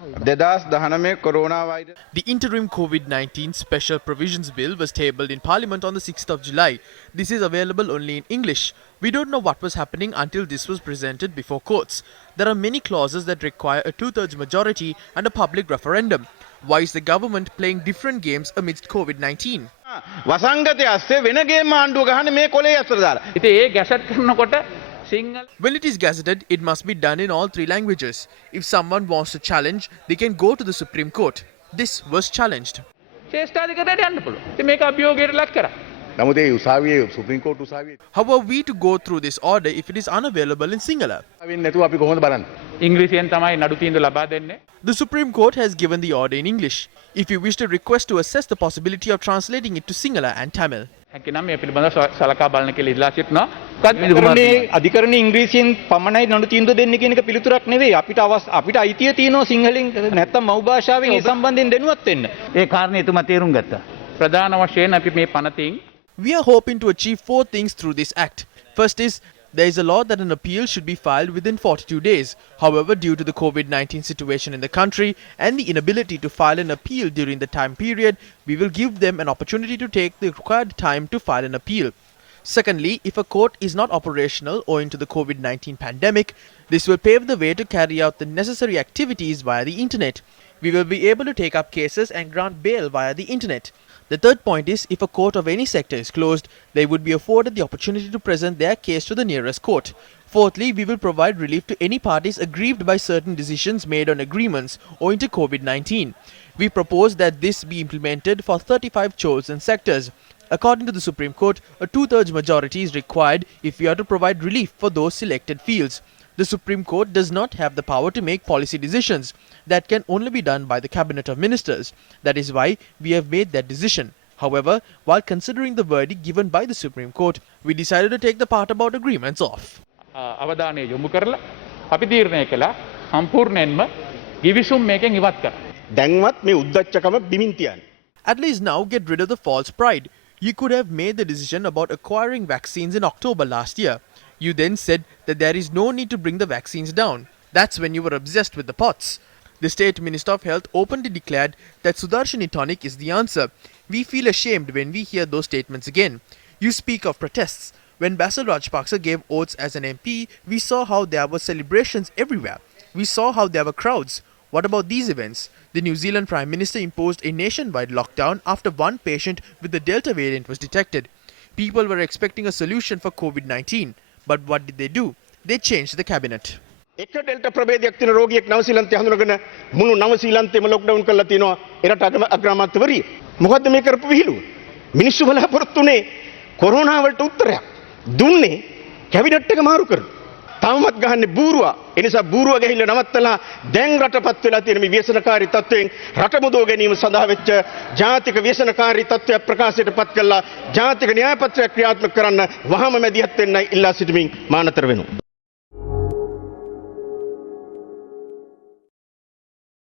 The interim COVID-19 Special Provisions Bill was tabled in Parliament on the 6th of July. This is available only in English. We don't know what was happening until this was presented before courts. There are many clauses that require a two-thirds majority and a public referendum. Why is the government playing different games amidst COVID-19? When it is gazetted, it must be done in all three languages. If someone wants to challenge, they can go to the Supreme Court. This was challenged. How are we to go through this order if it is unavailable in Sinhala? The Supreme Court has given the order in English. If you wish to request to assess the possibility of translating it to Sinhala and Tamil. අධිකරණයේ ඉංග්‍රීසියෙන් පමණයි නඩු තීන්දුව දෙන්න කියන එක පිළිතුරක් නෙවෙයි අපිට අයිතිය තියෙනවා සිංහලෙන් නැත්තම් මව් භාෂාවෙන් ඒ සම්බන්ධයෙන් දැනුවත් වෙන්න. ඒ කාරණේ එතුමා තේරුම් ගත්තා. ප්‍රධාන වශයෙන් අපි මේ පනතින් We are hoping to achieve four things through this act. First is, there is a law that an appeal should be filed within 42 days. However, due to the COVID-19 situation in the country and the inability to file an appeal during the time period, we will give them an opportunity to take the required time to file an appeal. Secondly, if a court is not operational owing to the COVID-19 pandemic, this will pave the way to carry out the necessary activities via the internet. We will be able to take up cases and grant bail via the internet. The third point is, if a court of any sector is closed, they would be afforded the opportunity to present their case to the nearest court. Fourthly, we will provide relief to any parties aggrieved by certain decisions made on agreements owing to COVID-19. We propose that this be implemented for 35 chosen sectors. According to the Supreme Court, a two-thirds majority is required if we are to provide relief for those selected fields. The Supreme Court does not have the power to make policy decisions. That can only be done by the Cabinet of Ministers. That is why we have made that decision. However, while considering the verdict given by the Supreme Court, we decided to take the part about agreements off. අවධානය යොමු කරලා අපි තීරණය කළා සම්පූර්ණයෙන්ම givisum මේකෙන් ඉවත් කරන්න. දැන්වත් මේ උද්දච්චකම බිමින් තියන්න. At least now get rid of the false pride. You could have made the decision about acquiring vaccines in October last year. You then said that there is no need to bring the vaccines down. That's when you were obsessed with the pots. The State Minister of Health openly declared that Sudarshini tonic is the answer. We feel ashamed when we hear those statements again. You speak of protests. When Basil Rajpaksa gave oaths as an MP, we saw how there were celebrations everywhere. We saw how there were crowds. What about these events? The New Zealand Prime Minister imposed a nationwide lockdown after one patient with the Delta variant was detected. People were expecting a solution for COVID-19. But what did they do? They changed the cabinet. එක delta ප්‍රභේදයක් තියෙන රෝගියෙක් නවසීලන්තේ හඳුනගෙන මුළු නවසීලන්තේම lockdown කරලා තිනවා එරට අග්‍රාමාත්‍යවරිය. මොකද්ද මේ කරපු විහිළුව? මිනිස්සු බලාපොරොත්තු උනේ කොරෝනා වලට උත්තරයක්. දුන්නේ කැබිනට් එක මාරු කරලා. තාමත් ගහන්නේ බූරුවා. ඒ නිසා බූරුවා ගහිල්ල නවත්තලා දැන් රටපත් වෙලා තියෙන මේ ව්‍යසනකාරී තත්වයෙන් රට මුදව ගැනීම සඳහා වෙච්ච ජාතික ව්‍යසනකාරී තත්වයක් ප්‍රකාශයට පත් කළා ජාතික න්‍යාය පත්‍රයක් ක්‍රියාත්මක කරන්න වහම මැදිහත් වෙන්නයි ඉල්ලා සිටමින් මානතර වෙනවා.